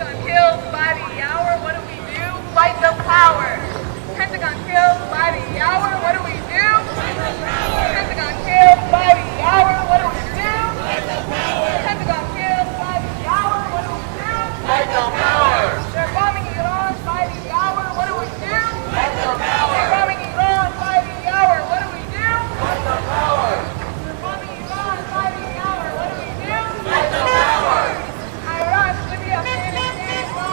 Pentagon kills by the hour. What do we do? Fight the power. Pentagon kills by the hour. What do we do? Fight the power. Pentagon kills by the hour. What do we do? Fight the power. Pentagon kills by the hour. What do we do? Fight the power. They're bombing Iran by the hour. What do we do? Fight the power. They're bombing Iran by the hour. What do we do? Fight the power. They're bombing Iran by the hour. What do we do? Fight the power. Iraq, Libya, Afghanistan,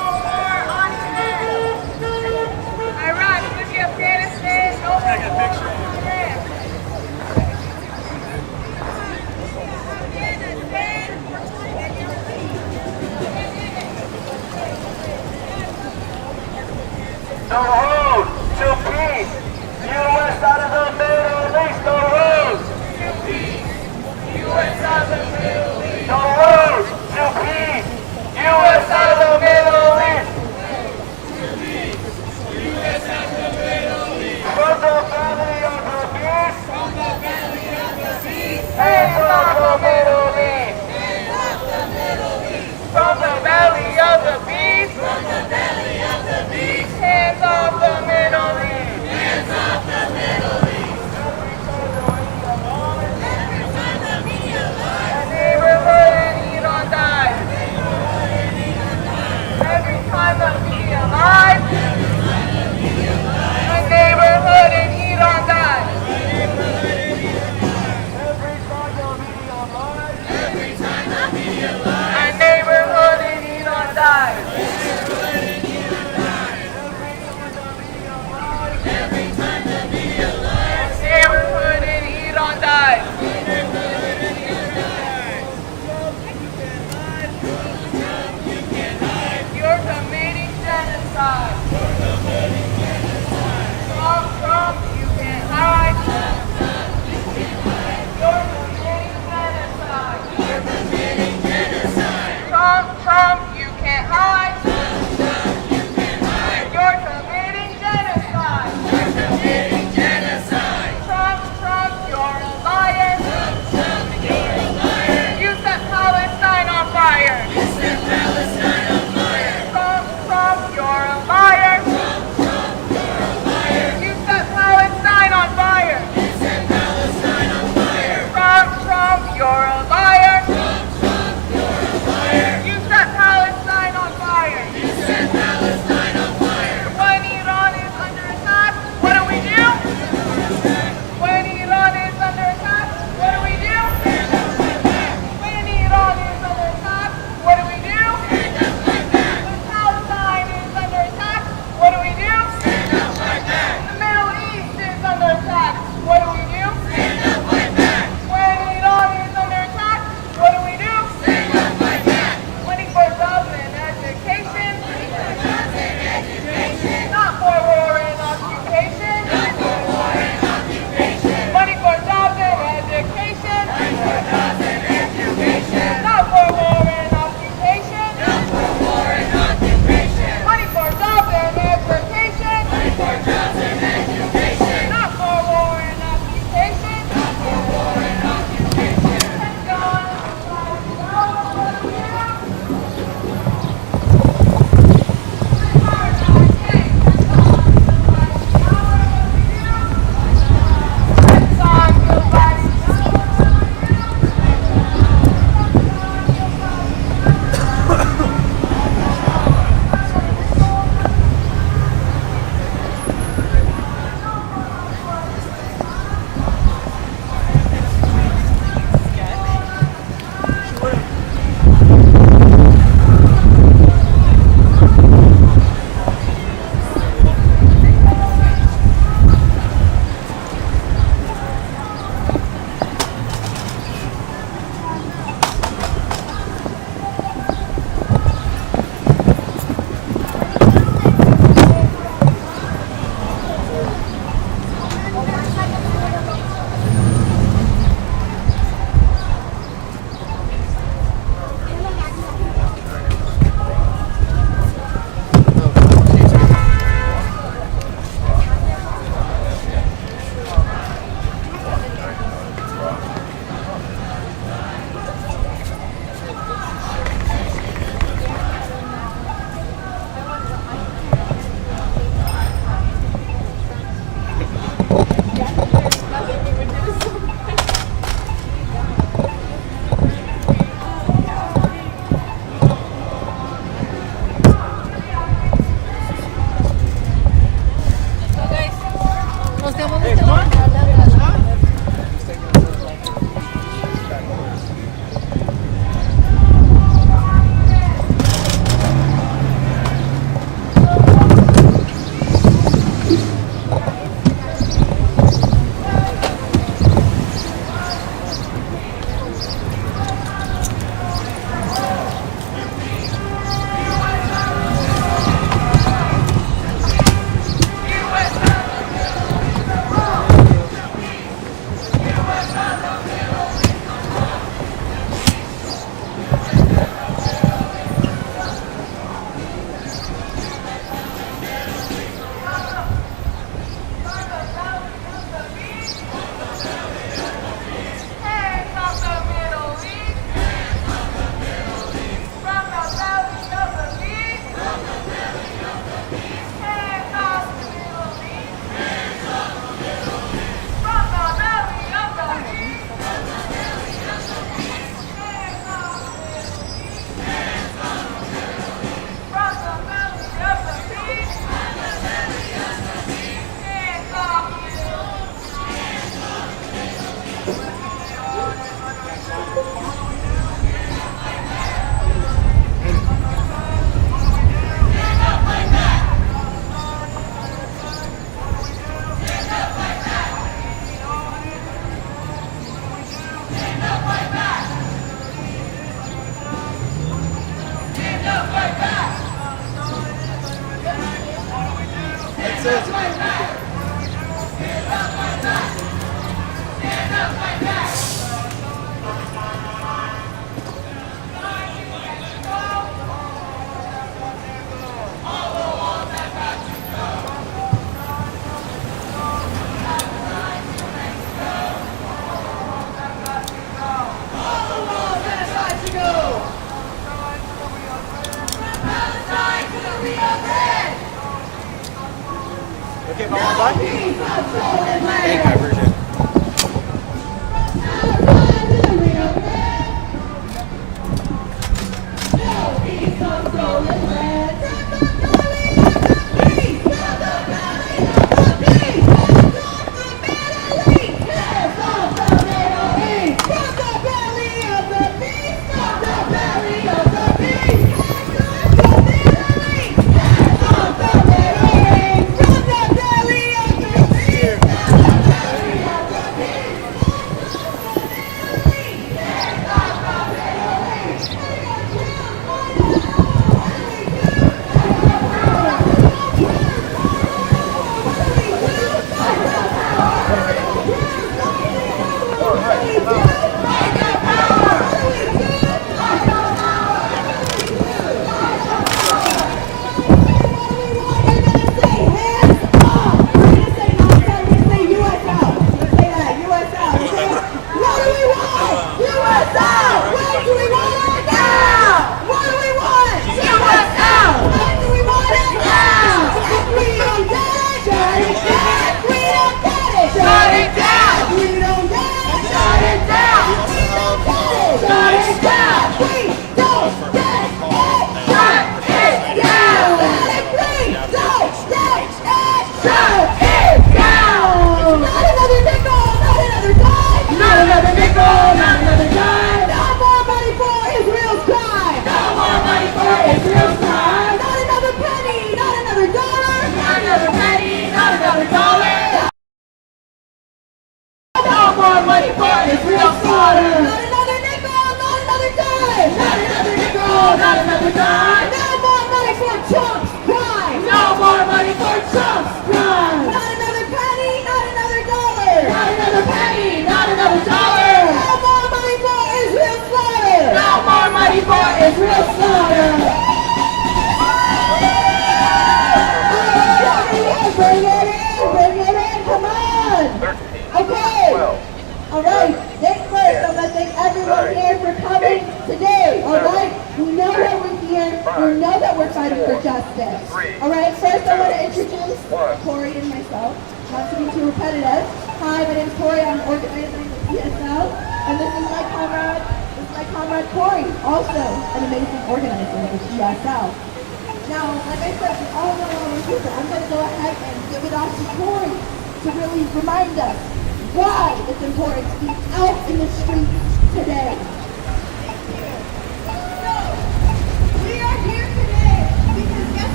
Okay, if I want by? Thank you, I appreciate it.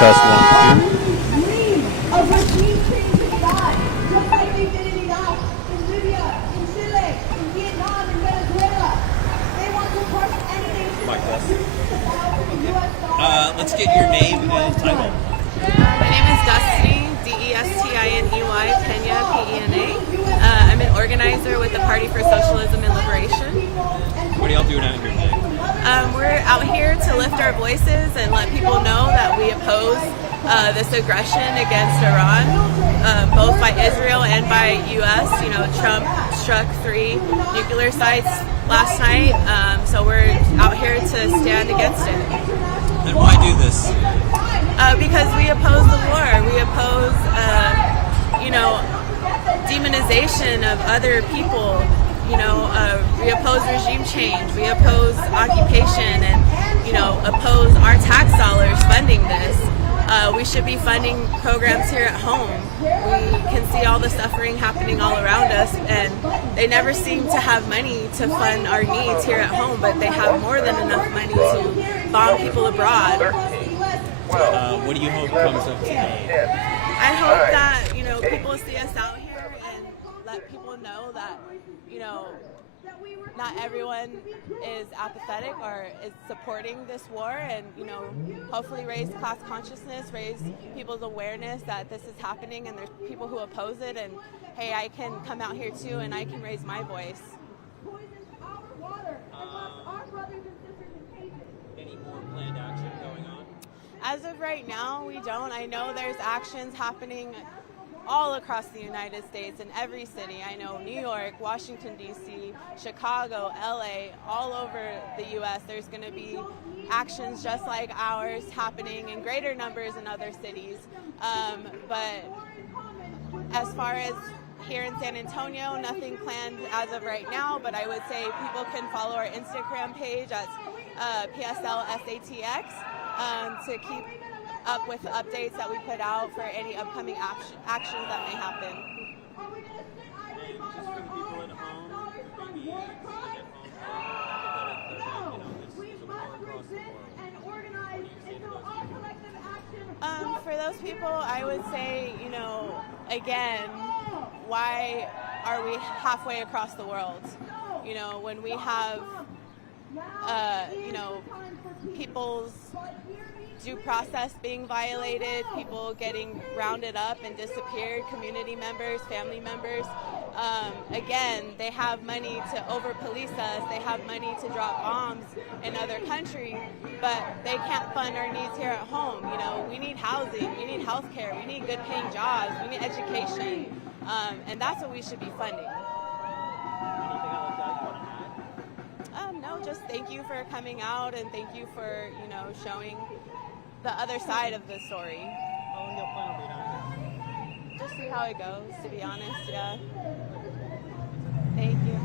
Test 1, 2. Of regime change in God, just like they did in Iraq, in Libya, in Chile, in Vietnam, in Venezuela. They want to crush any nation that refuses to bow to the U.S. dollar. Let's get your name and title. My name is Destiny, Destiney, Pena, Pena. I'm an organizer with the Party for Socialism and Liberation. What are y'all doing out here today? We're out here to lift our voices and let people know that we oppose this aggression against Iran, both by Israel and by U.S. You know, Trump struck 3 nuclear sites last night, so we're out here to stand against it. And why do this? Because we oppose the war. We oppose, demonization of other people. We oppose regime change. We oppose occupation, and oppose our tax dollars funding this. We should be funding programs here at home. We can see all the suffering happening all around us, and they never seem to have money to fund our needs here at home, but they have more than enough money to bomb people abroad. What do you hope comes of today? I hope that, people see us out here and let people know that, not everyone is apathetic or is supporting this war, and, hopefully raise class consciousness, raise people's awareness that this is happening and there's people who oppose it, and hey, I can come out here too and I can raise my voice. Any more planned action going on? As of right now, we don't. I know there's actions happening all across the United States in every city. I know New York, Washington, D.C., Chicago, L.A., all over the U.S. There's going to be actions just like ours happening in greater numbers in other cities. But as far as here in San Antonio, nothing planned as of right now, but I would say people can follow our Instagram page at PSLSATX to keep up with updates that we put out for any upcoming actions that may happen. Just for the people at home, maybe sitting at home, for those people, I would say, again, why are we halfway across the world? When we have, people's due process being violated, people getting rounded up and disappeared, community members, family members. Again, they have money to over-police us, they have money to drop bombs in other countries, but they can't fund our needs here at home. We need housing, we need health care, we need good paying jobs, we need education, and that's what we should be funding. No, just thank you for coming out, and thank you for, showing the other side of the story. How long do y'all plan on being out here? Just see how it goes, to be honest, yeah. Thank you.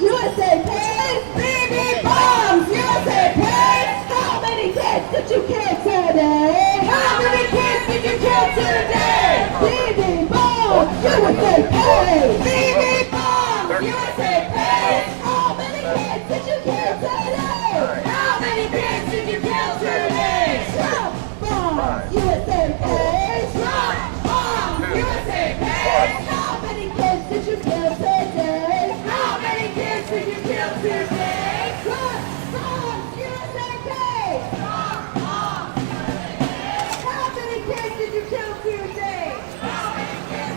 USA pays, BB bombs, USA pays. How many kids did you kill today? How many kids did you kill today? BB bombs, USA pays, BB bombs, USA pays. How many kids did you kill today? How many kids did you kill today? Trump bombs, USA pays. Trump bombs, USA pays. How many kids did you kill today? How many kids did you kill today? Trump bombs, USA pays. Trump bombs, USA pays. How many kids did you kill today? How many kids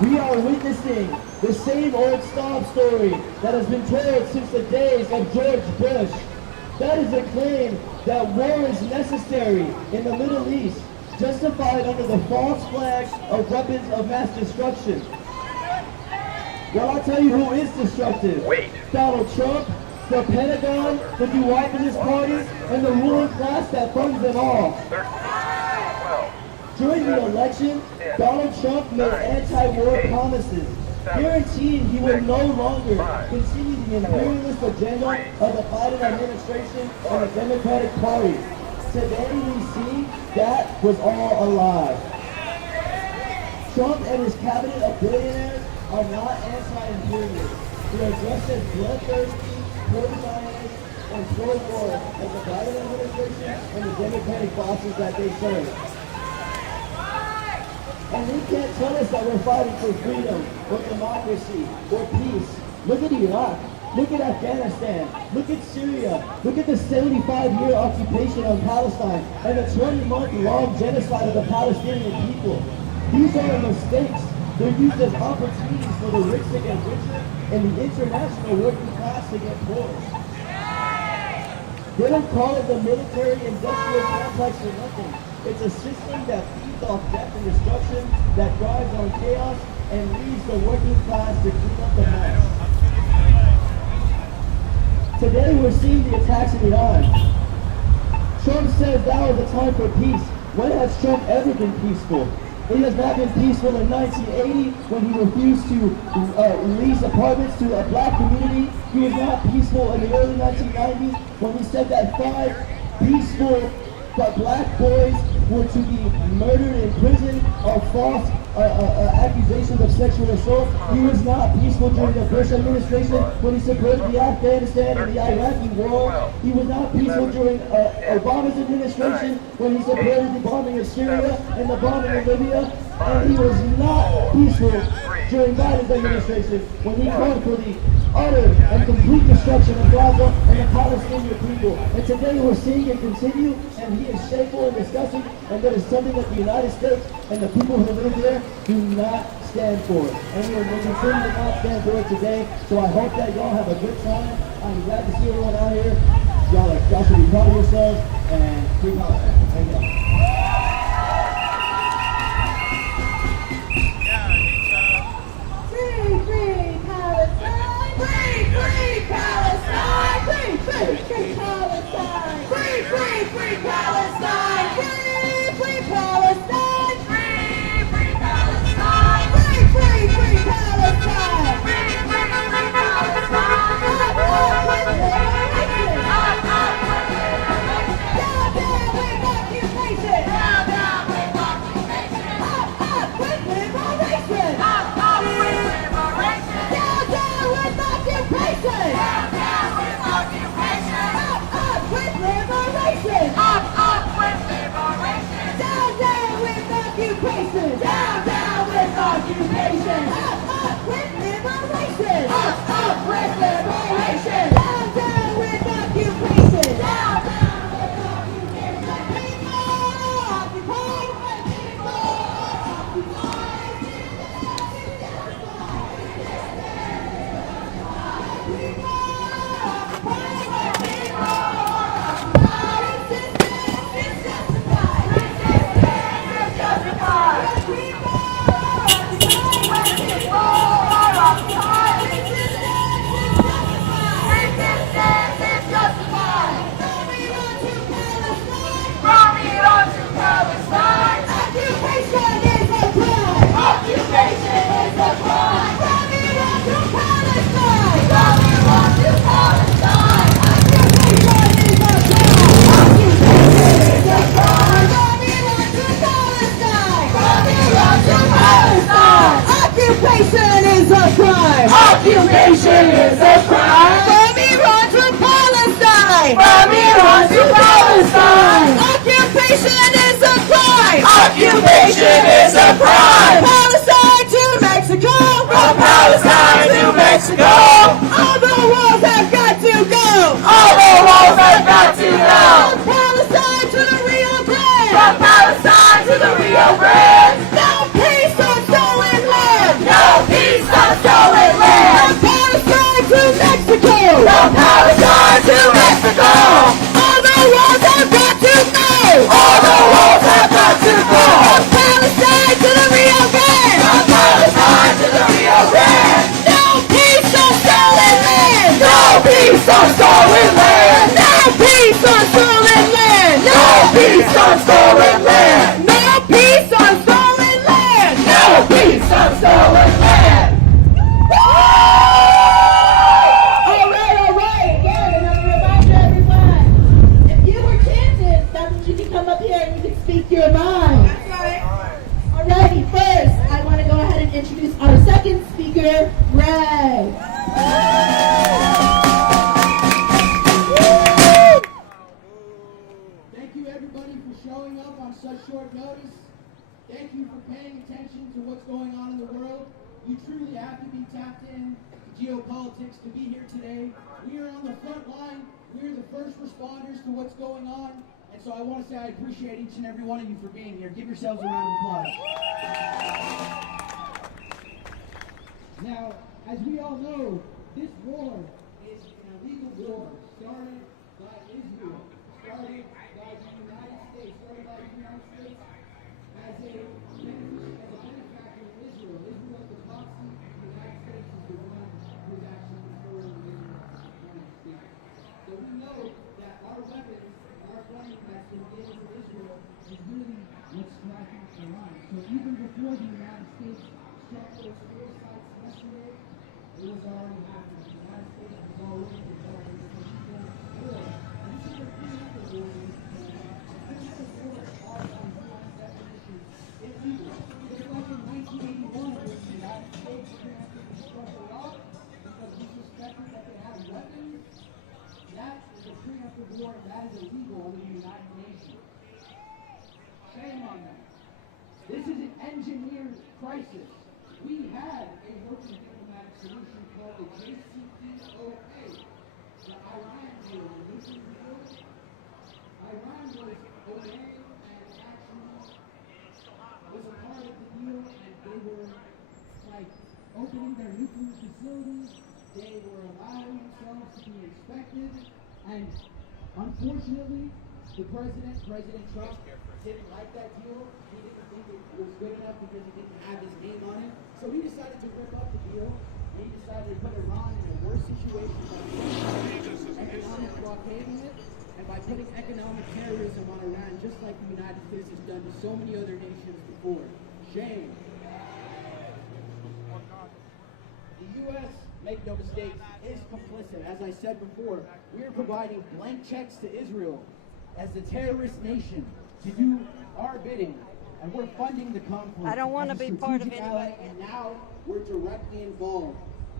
We are witnessing the same old sob story that has been told since the days of George Bush. That is a claim that war is necessary in the Middle East, justified under the false flag of weapons of mass destruction. Well, I'll tell you who is destructive. Donald Trump, the Pentagon, the duopolis parties, and the ruling class that funds them all. During the election, Donald Trump made anti-war promises, guaranteeing he would no longer continue the imperialist agenda of the Biden administration and the Democratic Party. Today we see that was all a lie. Trump and his cabinet of billionaires are not anti-imperialists. They are just as bloodthirsty, pro-Zionist, and pro-war as the Biden administration and the Democratic bosses that they serve. And they can't tell us that we're fighting for freedom, or democracy, or peace. Look at Iraq. Look at Afghanistan. Look at Syria. Look at the 75-year occupation of Palestine and the 20-month-long genocide of the Palestinian people. These are mistakes. They're used as opportunities for the rich to get richer and the international working class to get poorer. They don't call it the military-industrial complex for nothing. It's a system that feeds off death and destruction, that thrives on chaos, and leaves the working class to clean up the mess. Today we're seeing the attacks in Iran. Trump says now is a time for peace. When has Trump ever been peaceful? It has not been peaceful in 1980 when he refused to lease apartments to a black community. He was not peaceful in the early 1990s when he said that 5 peaceful black boys were to be murdered in prison on false accusations of sexual assault. He was not peaceful during the Bush administration when he supported the Afghanistan and the Iraqi war. He was not peaceful during Obama's administration when he supported the bombing of Syria and the bombing of Libya. And he was not peaceful during Biden's administration when he called for the utter and complete destruction of Gaza and the Palestinian people. And today we're seeing it continue, and he is shameful and disgusting, and that is something that the United States and the people who live there do not stand for. And we are going to continue to not stand for it today. So I hope that y'all have a good time. I'm glad to see everyone out here. Y'all should be proud of yourselves and free Palestine. Thank you. Occupation is a crime! Occupation is a crime! From Iran to Palestine! From Iran to Palestine! Occupation is a crime! Occupation is a crime! Palestine to Mexico! From Palestine to Mexico! All the walls have got to go! All the walls have got to go! From Palestine to the Rio Grande! From Palestine to the Rio Grande! No peace on stolen land! No Speaker Ray. Thank you everybody for showing up on such short notice. Thank you for paying attention to what's going on in the world. You truly have to be tapped in to geopolitics to be here today. We are on the front line. We are the first responders to what's going on. And so I want to say I appreciate each and every one of you for being here. Give yourselves a round of applause. Now, as we all know, this war is an illegal war started by Israel, started by the United States, as a benefactor of Israel. Israel is the proxy, the United States is the one who is actually controlling the United States. So we know that our weapons, our funding that's been given to Israel is really what's striking Iran. So even before the United States struck those 4 sites yesterday, it was already happening. The United States was already involved in this war. And this is a preemptive war. Preemptive wars are by UN definition illegal. Just like in 1981 when the United States preemptively struck Iraq because we suspected that they had weapons, that is a preemptive war and that is illegal under the United Nations. Shame on them. This is an engineered crisis. We had a working diplomatic solution called the JCPOA, the Iran deal, the nuclear deal. Iran was okay and actually was a part of the deal, and they were like opening their nuclear facilities. They were allowing themselves to be inspected, and unfortunately, the President Trump, didn't like that deal. He didn't think it was good enough because he didn't have his name on it. So he decided to rip up the deal, and he decided to put Iran in a worse situation by economic blockading it, and by putting economic terrorism on Iran, just like the United States has done to so many other nations before. Shame. The U.S., make no mistake, is complicit. As I said before, we are providing blank checks to Israel as the terrorist nation to do our bidding, and we're funding the conflict. I don't want to be part of ally, and now we're directly involved.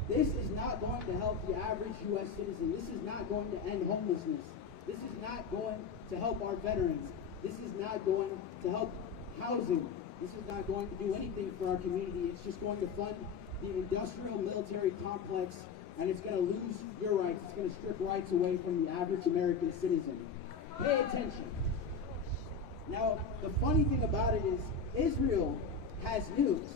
This is not going to help the average U.S. citizen. This is not going to end homelessness. This is not going to help our veterans. This is not going to help housing. This is not going to do anything for our community. It's just going to fund the industrial military complex, and it's going to lose your rights. It's going to strip rights away from the average American citizen. Pay attention. Now, the funny thing about it is Israel has nukes,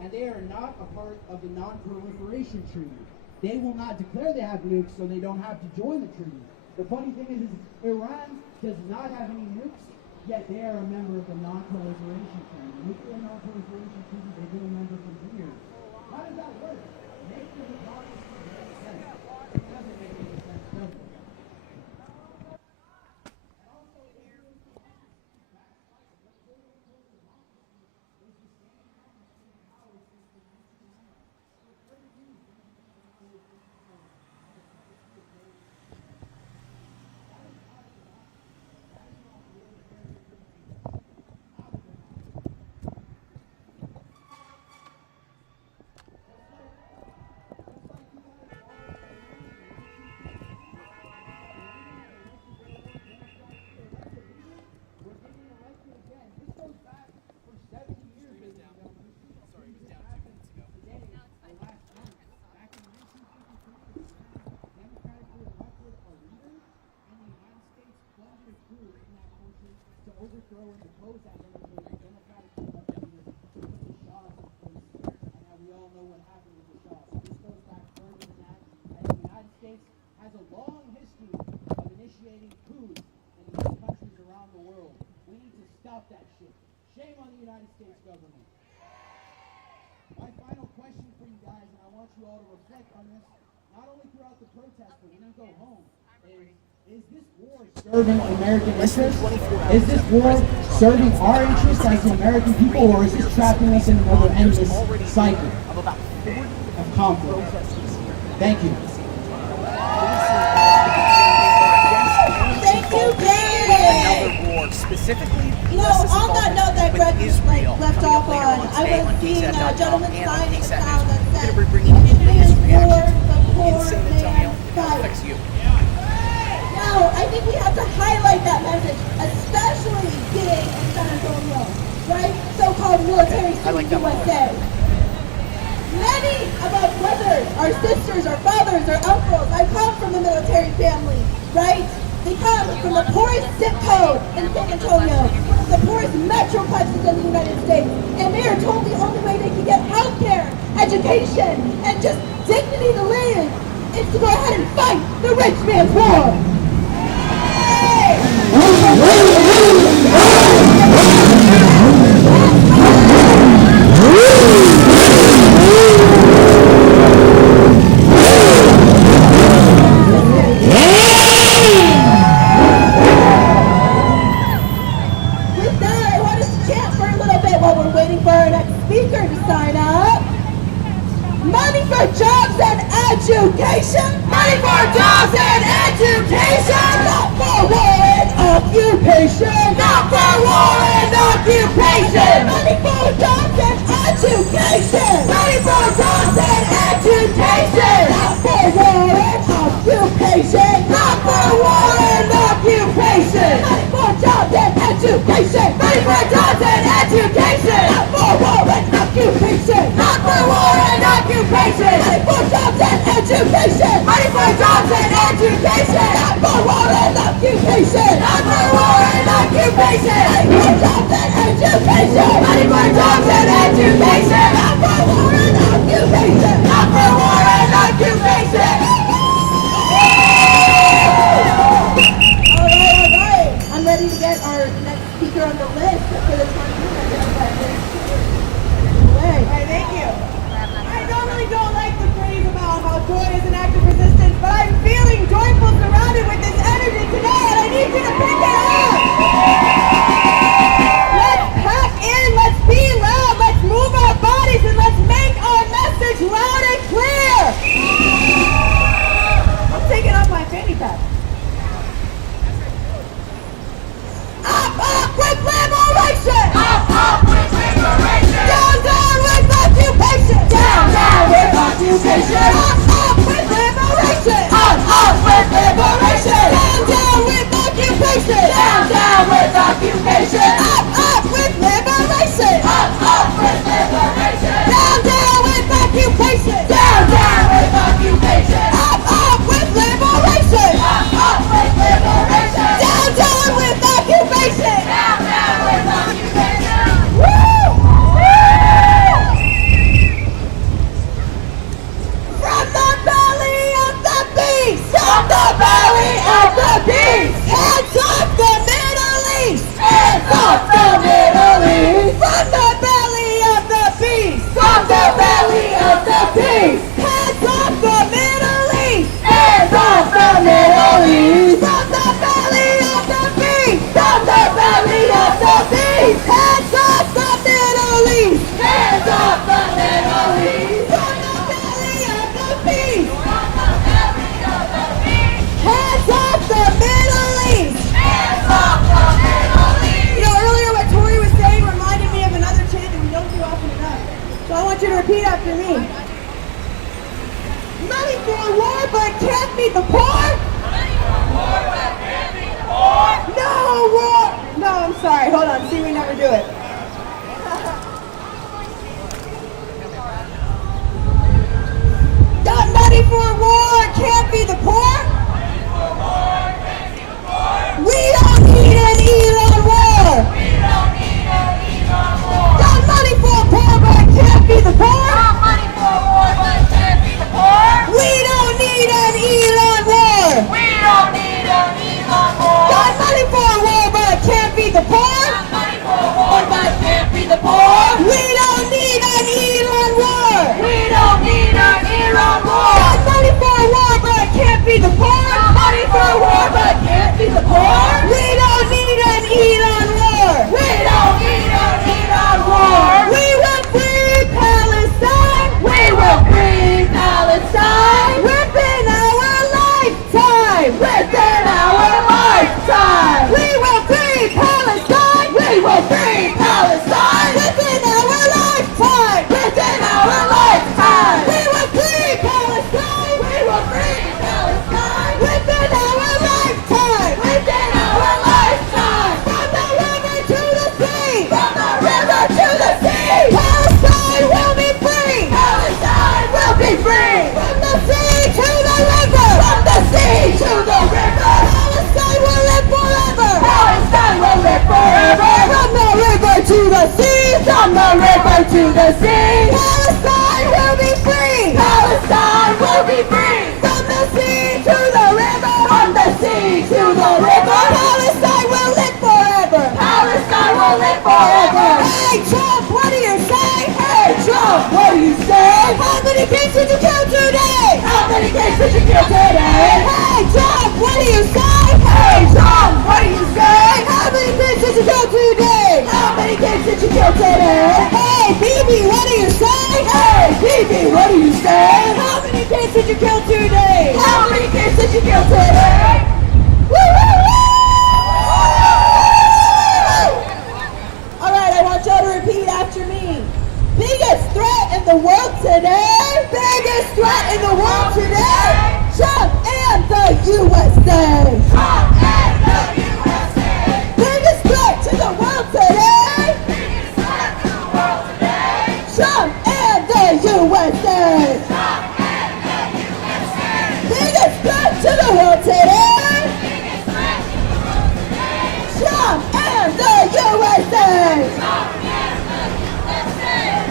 and they are not a part of the non-proliferation treaty. They will not declare they have nukes, so they don't have to join the treaty. The funny thing is Iran does not have any nukes, yet they are a member of the non-proliferation treaty. The nuclear non-proliferation treaty, they've been a member for years. How does that work? Make the hypocrisy make sense. It doesn't make any sense, does it? Overthrow and depose that democratic representative, the Shah's in place. And now we all know what happened with the Shah. So this goes back further than that. And the United States has a long history of initiating coups in many countries around the world. We need to stop that shit. Shame on the United States government. My final question for you guys, and I want you all to reflect on this, not only throughout the protest, but when you go home, is this war serving American interests? Is this war serving our interests as the American people, or is this trapping us in another endless cycle of conflict? Thank you. Thank you, David. Another war, specifically You know, on that note that Greg just left off on, I was seeing a gentleman sign in the town that said, going to be bringing his reaction in San Antonio, and how it affects you. Now, I think we have to highlight that message, especially being in San Antonio, right? So-called military I like that USA. Many of our brothers, our sisters, our fathers, our uncles, I come from a military family, right? They come from the poorest zip code in San Antonio, the poorest metroplexes in the United States, and they are told the only way they can get health care, education, and just dignity to live is to go ahead and fight the rich man's war. With that, I want us to chant for a little bit while we're waiting for our next speaker to sign up. Money for jobs and education. Money for jobs and education. Not for war and occupation. Not for war and occupation. Money for jobs and education. Money for jobs and education. Not for war and occupation. Not for war and occupation. Money for jobs and education. Money for jobs and education. Not for war and occupation. Not for war and occupation. Money for jobs and education. Money for jobs and education. Not for war and occupation. Not for war and occupation. Money for jobs and education. Money for jobs and education. Not for war and occupation. Not for war and occupation. All right. I'm ready to get our next speaker on the list for this one. All right, thank you. I normally don't like the phrase about how joy is an act of resistance, but I'm feeling joyful surrounded with this energy today, and I need you to pick it up. Let's pack in, let's be loud, let's move our bodies, and let's make our message loud and clear. I'm taking off my fanny pack. Up with liberation! Up with liberation! Down with occupation! Down with occupation! Up with liberation! Up with liberation! Down with occupation! Down with occupation! Up with liberation! Up with liberation! Down with occupation! Down with occupation! Up with liberation! Up with liberation! Down with occupation! Down with occupation! Woo! From the belly of the beast! From the belly of the beast! Hands off the Middle East! Hands off the Middle East! From the belly of the beast! From the belly of the beast! Hands off the Middle East! Hands off the Middle East! From the belly of the beast! From the belly of the beast! Hands off the Middle East! Hands off the Middle East! From the belly of the beast! From the belly of the beast! Hands off the Middle East! Hands off the Middle East! You know, earlier what Tori was saying reminded me of another chant that we don't do often enough. So I want you to repeat after me. Money for war but can't feed the poor? Money for war but can't feed the poor? No war! No, I'm sorry. Hold on. See, we never do it. Got money for war, can't feed the poor? Money for war, can't feed the poor? We don't need an Elon war! We don't need an Elon war! Got money for poor but can't feed the poor? Got money for war but can't feed the poor? We don't need an Elon war! We don't need an Elon war! Got money for war but can't feed the poor? Got money for war but to the sea. Palestine will be free. Palestine will be free. From the sea to the river. From the sea to the river. Palestine will live forever. Palestine will live forever. Hey Trump, what do you say? Hey Trump, what do you say? How many kids did you kill today? How many kids did you kill today? Hey Trump, what do you say? Hey Trump, what do you say? How many kids did you kill today? How many kids did you kill today? Hey Bibi, what do you say? Hey Bibi, what do you say? How many kids did you kill today? How many kids did you kill today? Woo, woo, woo! All right, I want y'all to repeat after me. Biggest threat in the world today. Biggest threat in the world today. Trump and the USA. Trump and the USA. Biggest threat to the world today. Biggest threat to the world today. Trump and the USA. Trump and the USA. Biggest threat to the world today. Biggest threat to the world today. Trump and the USA.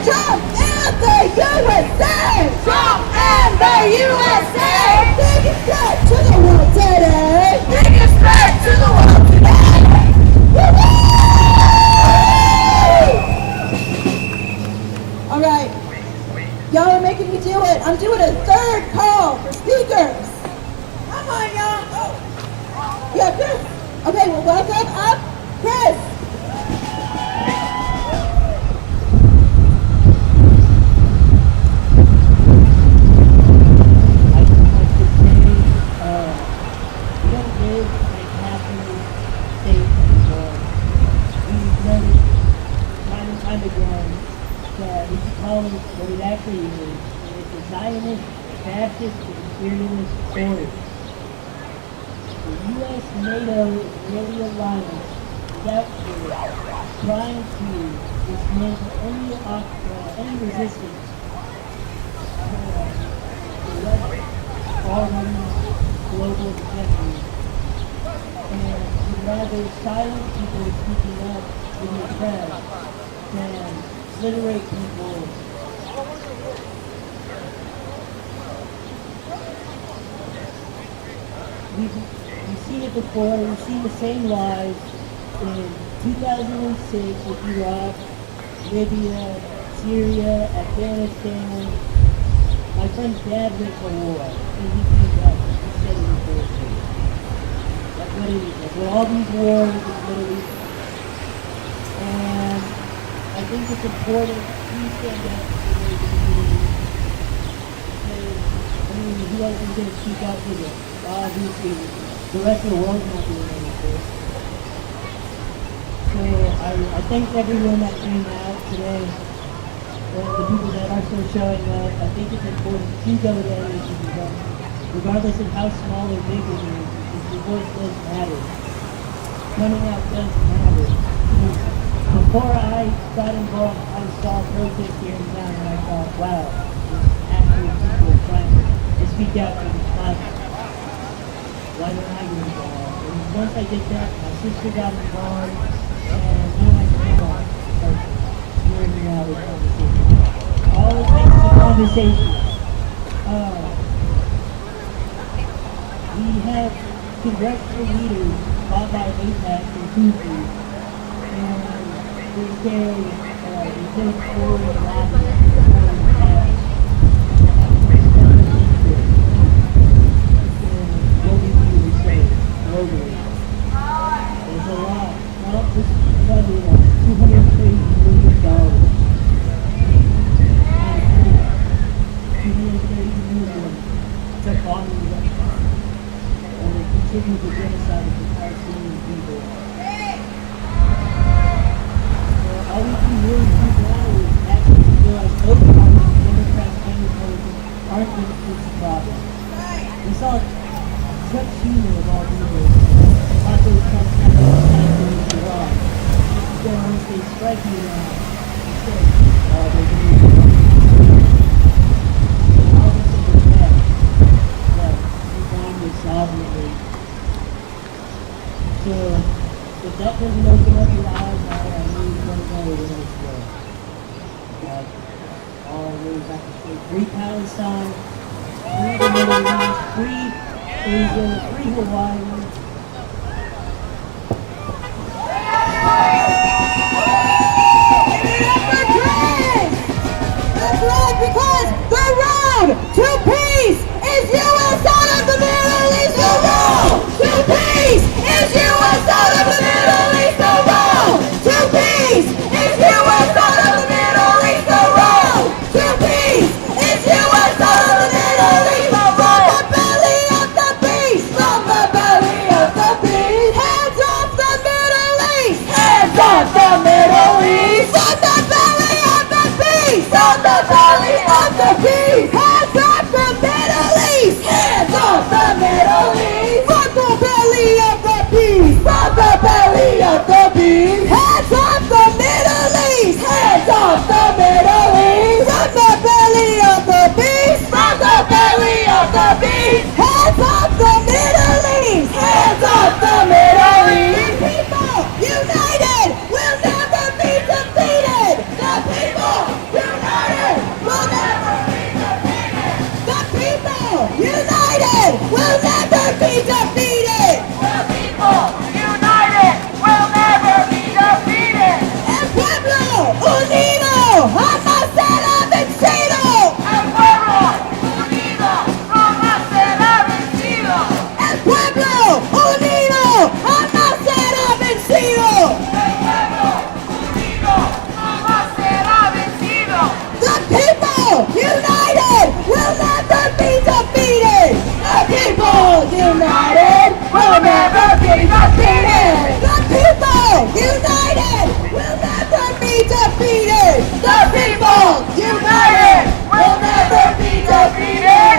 Trump and the USA. Trump and the USA. Biggest threat to the world today. Biggest threat to the world today. All right. Y'all are making me do it. I'm doing a third call for speakers. Come on, y'all. Oh. Yeah, Chris. Okay, well, welcome up, Chris. What it actually is, and it's a Zionist, fascist, imperialist story. The U.S. NATO Israeli alliance is out there trying to dismantle any resistance to West's already global hegemony, and would rather silence people speaking up in the press than obliterate people. We've seen it before. We've seen the same lies in 2006 with Iraq, Libya, Syria, Afghanistan. My friend's dad went to war, and he came back. He said it was bullshit. That's what it is. That's what all these wars in the Middle East. And I think it's important we stand up for the community. Who else is going to speak out for this? Obviously, the rest of the world's not doing anything. So I thank everyone that came out today, and the people that are still showing up. I think it's important to go to any of these events, regardless of how small or big it is, because your voice does matter. Coming out does matter. Before I got involved, I saw protests here in town, and I thought, wow, there's actually people trying to speak out for the climate. Why don't I get involved? And once I did that, my sister got involved, and now my grandma started hearing me out with conversation. All it takes is a conversation. We have congressional leaders bought by APAC and Tuesday, and they take forward a lobby for the past. Globally. There's a lot. Trump just funded $230 million. $230 million to fund the West. And they continue the genocide of the Palestinian people. All we can really do now is actually realize both parties, Democrats and Republicans, aren't going to fix the problem. We saw Chuck Schumer of all people, after Trump happened to Iran, he's going to say strike me now. He said, they're going to do it. All this is a fact, but Iran was sovereignly all rules have to stay. Free Palestine, free the Middle East, free Asia, free Hawaii. That's right, because the road to peace is U.S. out of the Middle East. The road to peace is U.S. out of the Middle East. The road to peace is U.S. out of the Middle East. The road to peace is U.S. out of the Middle East. From the belly of the beast, from the belly of the beast, hands off the Middle East, hands off the Middle East. From the belly of the beast, from the belly of the beast, hands off the Middle East, hands off the Middle East. From the belly of the beast, from the belly of the beast, hands off the Middle East, hands off the Middle East. From the belly of the beast, from the belly of the beast, hands off the Middle East, hands off the Middle East. The people united will never be defeated. The people united will never be defeated. The people united will never be defeated. The people united will never be defeated. El pueblo unido jamás será vencido. El pueblo unido jamás será vencido. El pueblo unido jamás será vencido. El pueblo unido jamás será vencido. The people united will never be defeated. The people united will never be defeated. The people united will never be defeated. The people united will never be defeated.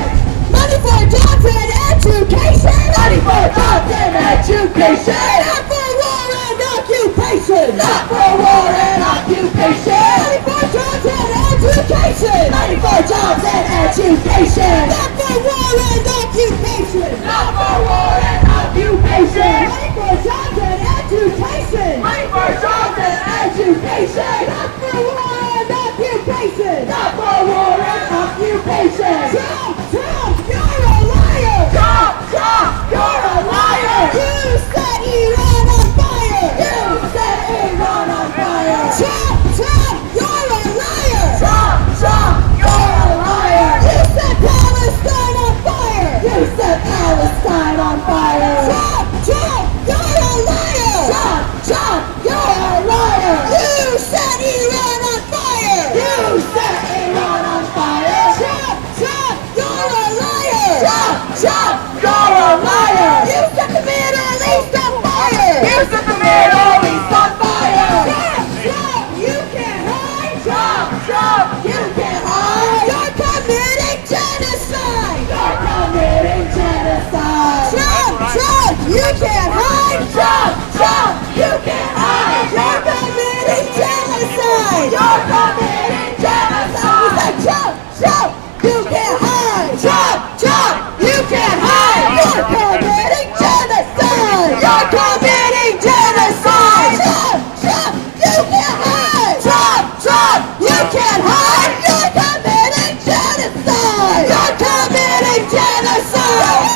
Money for jobs and education. Money for jobs and education. Not for war and occupation. Not for war and occupation. Money for jobs and education. Money for jobs and education. Not for war and occupation. Not for war and occupation. Money for jobs and education. Money for jobs and education. Not for war and occupation. Not for war and occupation. Trump, Trump, you're a liar. Trump, Trump, you're a liar. You set Iran on fire. You set Iran on fire. Trump, Trump, you're a liar. Trump, Trump, you're a liar. You set Palestine on fire. You set Palestine on fire. Trump, Trump, you're a liar. Trump, Trump, you're a liar. You set Iran on fire. You set Iran on fire. Trump, Trump, you're a liar. Trump, Trump, you're a liar. You set the Middle East on fire. You set the Middle East on fire. Trump, Trump, you can't hide. Trump, Trump, you can't hide. You're committing genocide. You're committing genocide. Trump, Trump, you can't hide. Trump, Trump, you can't hide. You're committing genocide. You're committing genocide. We said Trump, Trump, you can't hide. Trump, Trump, you can't hide. You're committing genocide. You're committing genocide. Trump, Trump, you can't hide. Trump, Trump, you can't hide. You're committing genocide. You're committing genocide.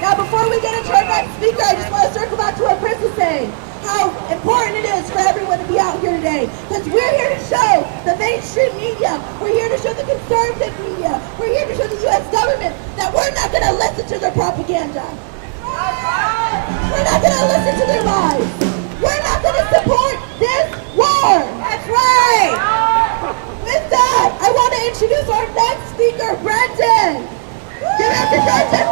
Now, before we get into our next speaker, I just want to circle back to what Chris was saying. How important it is for everyone to be out here today. Because we're here to show the mainstream media, we're here to show the conservative media, we're here to show the U.S. government that we're not going to listen to their propaganda. We're not going to listen to their lies. We're not going to support this war. That's right. With that, I want to introduce our next speaker, Brendan. Give it up to Brendan.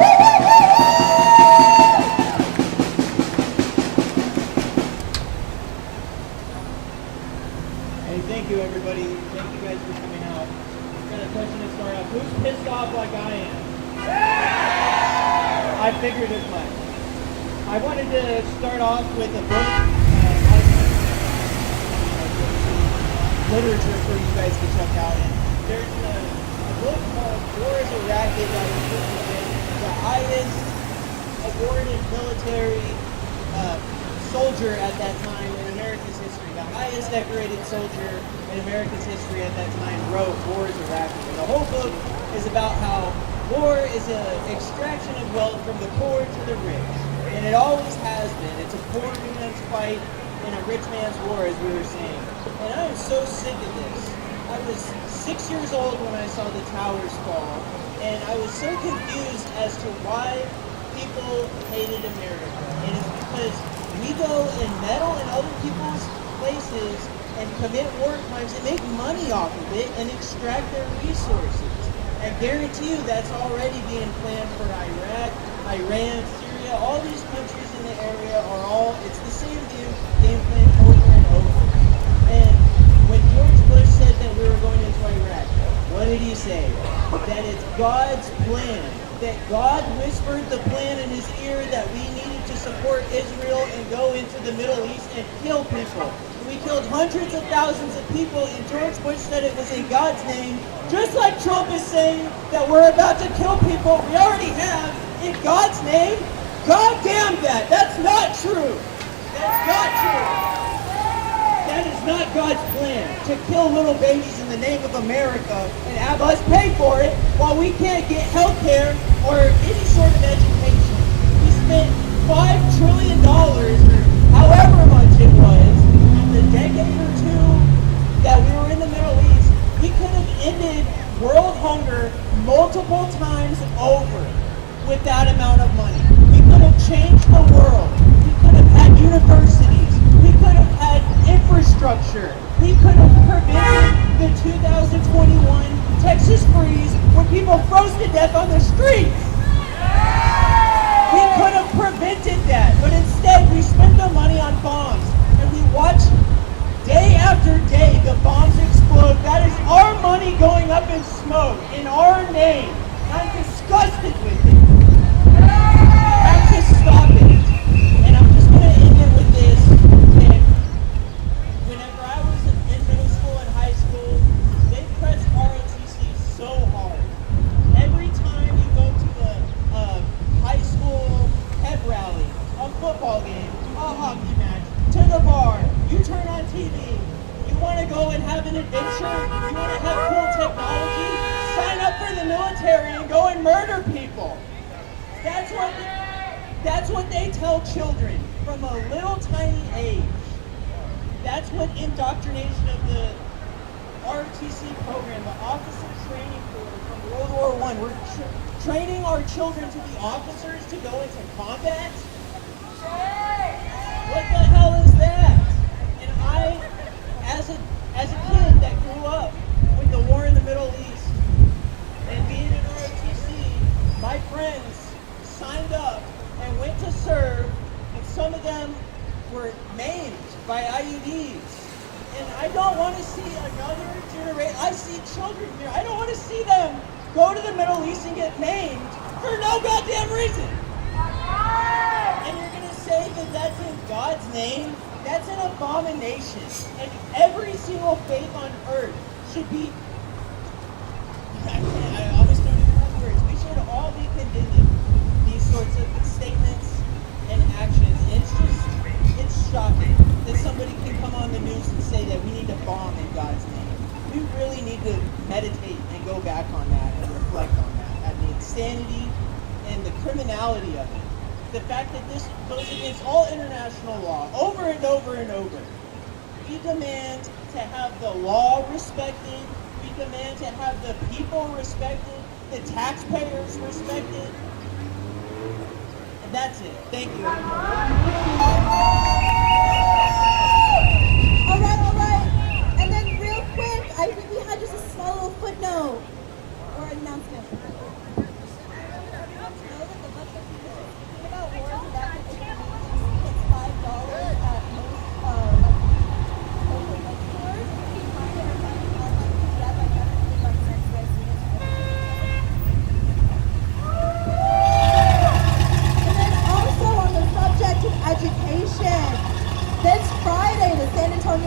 Hey, thank you, everybody. Thank you guys for coming out. Got a question to start off. Who's pissed off like I am? I figured as much. I wanted to start off with a book, literature for you guys to check out. And there's a book called War is a Racket that was written with the highest awarded military soldier at that time in American highest decorated soldier in America's history at that time, wrote War is a Racket. And the whole book is about how war is an extraction of wealth from the poor to the rich. And it always has been. It's a poor man's fight and a rich man's war, as we were saying. And I am so sick of this. I was 6 years old when I saw the towers fall, and I was so confused as to why people hated America. And it's because we go and meddle in other people's places and commit war crimes and make money off of it and extract their resources. I guarantee you that's already being planned for Iraq, Iran, Syria. All these countries in the area are all, it's the same game plan over and over. And when George Bush said that we were going into Iraq, what did he say? That it's God's plan. That God whispered the plan in his ear that we needed to support Israel and go into the Middle East and kill people. We killed hundreds of thousands of people, and George Bush said it was in God's name. Just like Trump is saying that we're about to kill people we already have in God's name. God damn that. That's not true. That's not true. That is not God's plan, to kill little babies in the name of America and have us pay for it while we can't get health care or any sort of education. We spent $5 trillion, or however much it was, in the decade or two that we were in the Middle East. We could have ended world hunger multiple times over with that amount of money. We could have changed the world. We could have had universities. We could have had infrastructure. We could have prevented the 2021 Texas freeze when people froze to death on the streets. We could have prevented that, but instead we spent the money on bombs, and we watch day after day the bombs explode. That is our money going up in smoke in our name. I'm disgusted with it. We have to stop it. And I'm just going to end it with this. And whenever I was in middle school and high school, they pressed ROTC so hard. Every time you go to a high school pep rally, a football game, a hockey match, to the bar, you turn on TV, you want to go and have an adventure, you want to have cool technology, sign up for the military and go and murder people. That's what they tell children from a little tiny age. That's what indoctrination of the ROTC program, the Officer Training Corps from World War I. We're training our children to be officers to go into combat. What the hell is that? And I, as a kid that grew up with the war in the Middle East and being in ROTC, my friends signed up and went to serve, and some of them were maimed by IUDs. And I don't want to see another generation. I see children here. I don't want to see them go to the Middle East and get maimed for no goddamn reason. And you're going to say that that's in God's name? That's an abomination. And every single faith on earth should be, I almost don't even have words. We should all be condemning these sorts of statements and actions. It's shocking that somebody can come on the news and say that we need to bomb in God's name. We really need to meditate and go back on that and reflect on that, and the insanity and the criminality of it. The fact that this goes against all international law over and over and over. We demand to have the law respected. We demand to have the people respected, the taxpayers respected. And that's it. Thank you. All right. And then real quick, I think we had just a small little footnote or an announcement.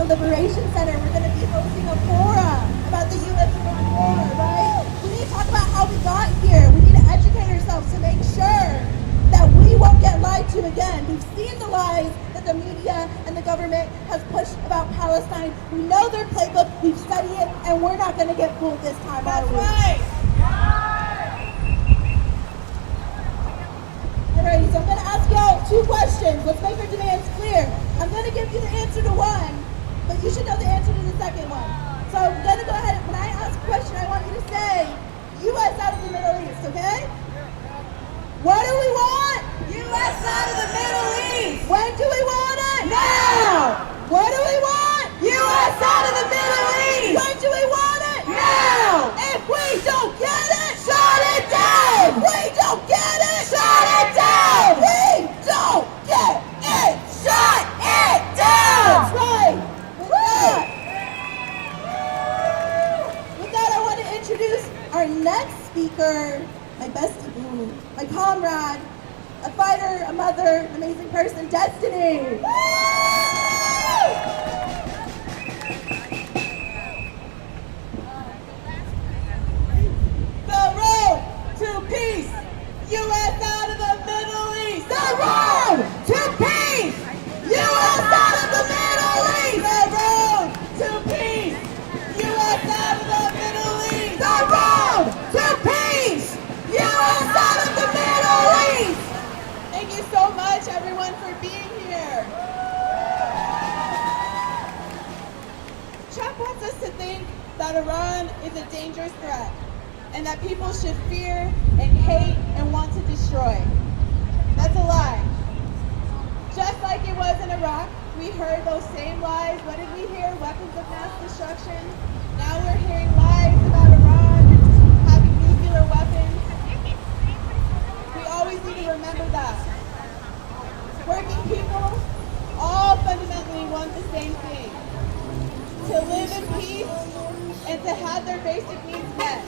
Liberation Center, we're going to be hosting a forum about the U.S. Civil War, right? We need to talk about how we got here. We need to educate ourselves to make sure that we won't get lied to again. We've seen the lies that the media and the government has pushed about Palestine. We know their playbook, we've studied it, and we're not going to get fooled this time, are we? Alrighty, so I'm going to ask y'all 2 questions. Let's make our demands clear. I'm going to give you the answer to one, but you should know the answer to the second one. So I'm going to go ahead, when I ask a question, I want you to say, U.S. out of the Middle East, okay? What do we want? U.S. out of the Middle East. When do we want it? Now. What do we want? U.S. out of the Middle East. When do we want it? Now. If we don't get it, shut it down. If we don't get it, shut it down. We don't get it, shut it down. That's right. With that, I want to introduce our next speaker, my bestie, my comrade, a fighter, a mother, an amazing person, Destiny. The road to peace, U.S. out of the Middle East. The road to peace, U.S. out of the Middle East. The road to peace, U.S. out of the Middle East. The road to peace, U.S. out of the Middle East. Thank you so much, everyone, for being here. Trump wants us to think that Iran is a dangerous threat and that people should fear and hate and want to destroy. That's a lie. Just like it was in Iraq, we heard those same lies. What did we hear? Weapons of mass destruction. Now we're hearing lies about Iran having nuclear weapons. We always need to remember that. Working people all fundamentally want the same thing: to live in peace and to have their basic needs met.